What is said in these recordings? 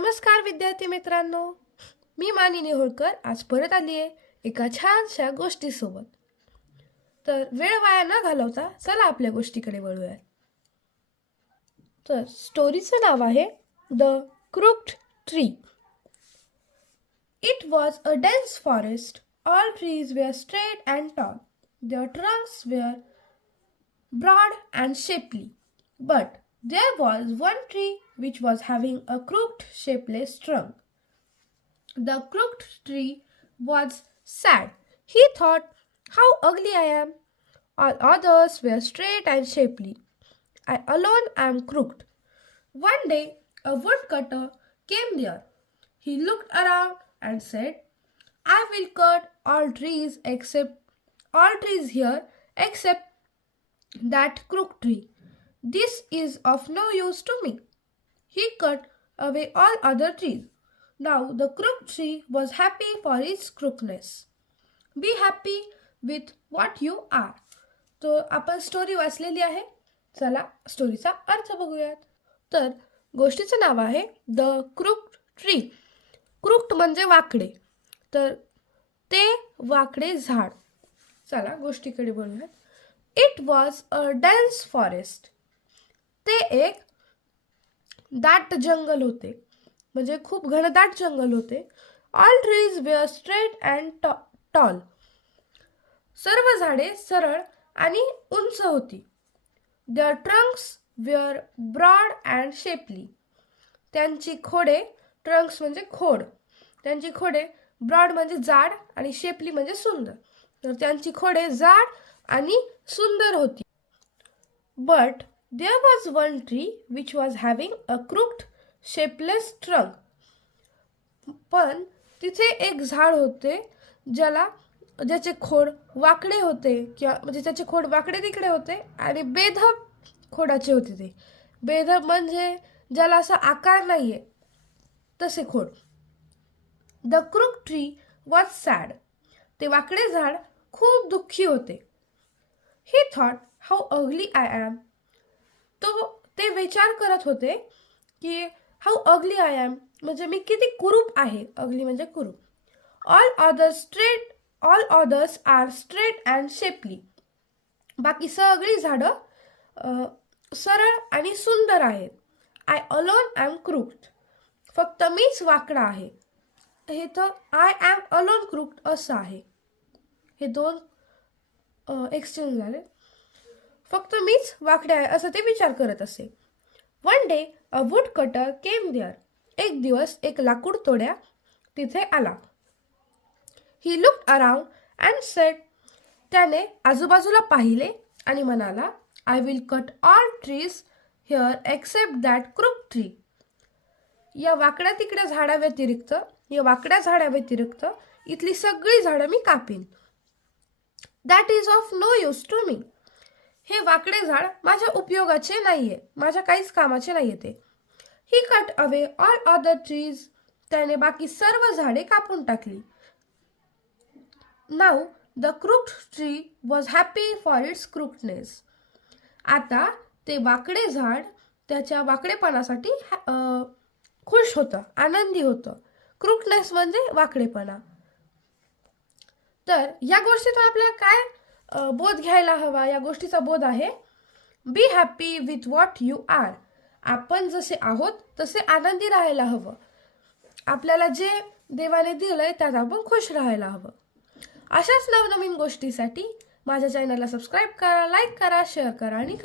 नमस्कार विद्यार्थी मित्रांनो, मी मानिनी होळकर आज परत आली आहे एका छानशा गोष्टीसोबत. तर वेळ वाया न घालवता चला आपल्या गोष्टीकडे वळूया. तर स्टोरीचं नाव आहे the crooked tree. It was a dense forest. All trees were straight and tall. Their trunks were broad and shapely, but there was one tree which was having a crooked, shapeless trunk. The crooked tree was sad. He thought, "How ugly I am! All others were straight and shapely. I alone am crooked." One day, a woodcutter came there. He looked around and said, "I will cut all trees here except that crooked tree. This is of no use to me." He cut away all other trees. Now the crooked tree was happy for its crookedness. Be happy with what you are. तो आपण story वाचलेली आहे. चला स्टोरीचा अर्थ बघूयात. तर गोष्टीचं नाव आहे द क्रुक्ड ट्री. क्रुक्ड म्हणजे वाकडे, तर ते वाकडे झाड. चला गोष्टीकडे बोलूयात. It was a dense forest. ते एक दाट जंगल होते, म्हणजे खूप घनदाट जंगल होते. All trees were straight and tall. सर्व झाडे सरळ आणि उंच होती. Their trunks were broad and shapely. त्यांची खोडे, ट्रंक्स म्हणजे खोड, त्यांची खोडे ब्रॉड म्हणजे जाड आणि शेपली म्हणजे सुंदर, तर त्यांची खोडे जाड आणि सुंदर होती. But there was one tree which was having a crooked shapeless trunk. पण तिथे एक झाड होते ज्याचे खोड वाकडे होते, किंवा म्हणजे त्याचे खोड वाकडे तिकडे होते आणि बेधब खोडाचे होते. ते बेधब म्हणजे ज्याला असा आकार नाहीये तसे खोड. The crooked tree was sad. ते वाकडे झाड खूप दुःखी होते. He thought, how ugly I am. ते विचार करत होते की how ugly I am म्हणजे मी किती कुरूप आहे. ugly म्हणजे कुरूप. All others are straight and shapely. बाकी सगळी झाडं सरळ आणि सुंदर आहेत. I alone am crooked. फक्त मीच वाकडा आहे. हे तर I am alone crooked असं आहे. हे दोन एक्सचेंज झाले. फक्त मीच वाकडे आहे असं ते विचार करत असे. One day a wood cutter came there. एक दिवस एक लाकूड तोड्या तिथे आला. He looked around and said. त्याने आजूबाजूला पाहिले आणि म्हणाला, I will cut all trees here except that crook tree. या वाकड्या झाडाव्यतिरिक्त इथली सगळी झाडं मी कापीन. That is of no use to me. हे वाकडे झाड माझ्या उपयोगाचे नाहीये, माझ्या काहीच कामाचे नाहीये ते. He cut away all other trees. त्याने बाकी सर्व झाडे कापून टाकली. Now the crooked tree was happy for its crookedness. आता ते वाकडे झाड त्याच्या वाकडेपणासाठी खुश होतं, आनंदी होतं. क्रुकनेस म्हणजे वाकडेपणा. तर या गोष्टीतून आपल्याला काय बोध घ्यायला हवा? या गोष्टीचा बोध आहे be happy with what you are. आपण जसे आहोत तसे आनंदी राहायला हवं. आपल्याला जे देवाने दिलंय त्यात आपण खुश राहायला हवं. अशाच नवनवीन गोष्टीसाठी माझ्या चॅनलला सबस्क्राईब करा, लाईक करा, शेअर करा आणि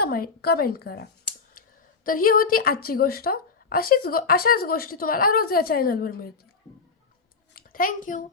कमेंट करा. तर ही होती आजची गोष्ट. अशाच गोष्टी तुम्हाला रोज या चॅनलवर मिळतील. थँक्यू.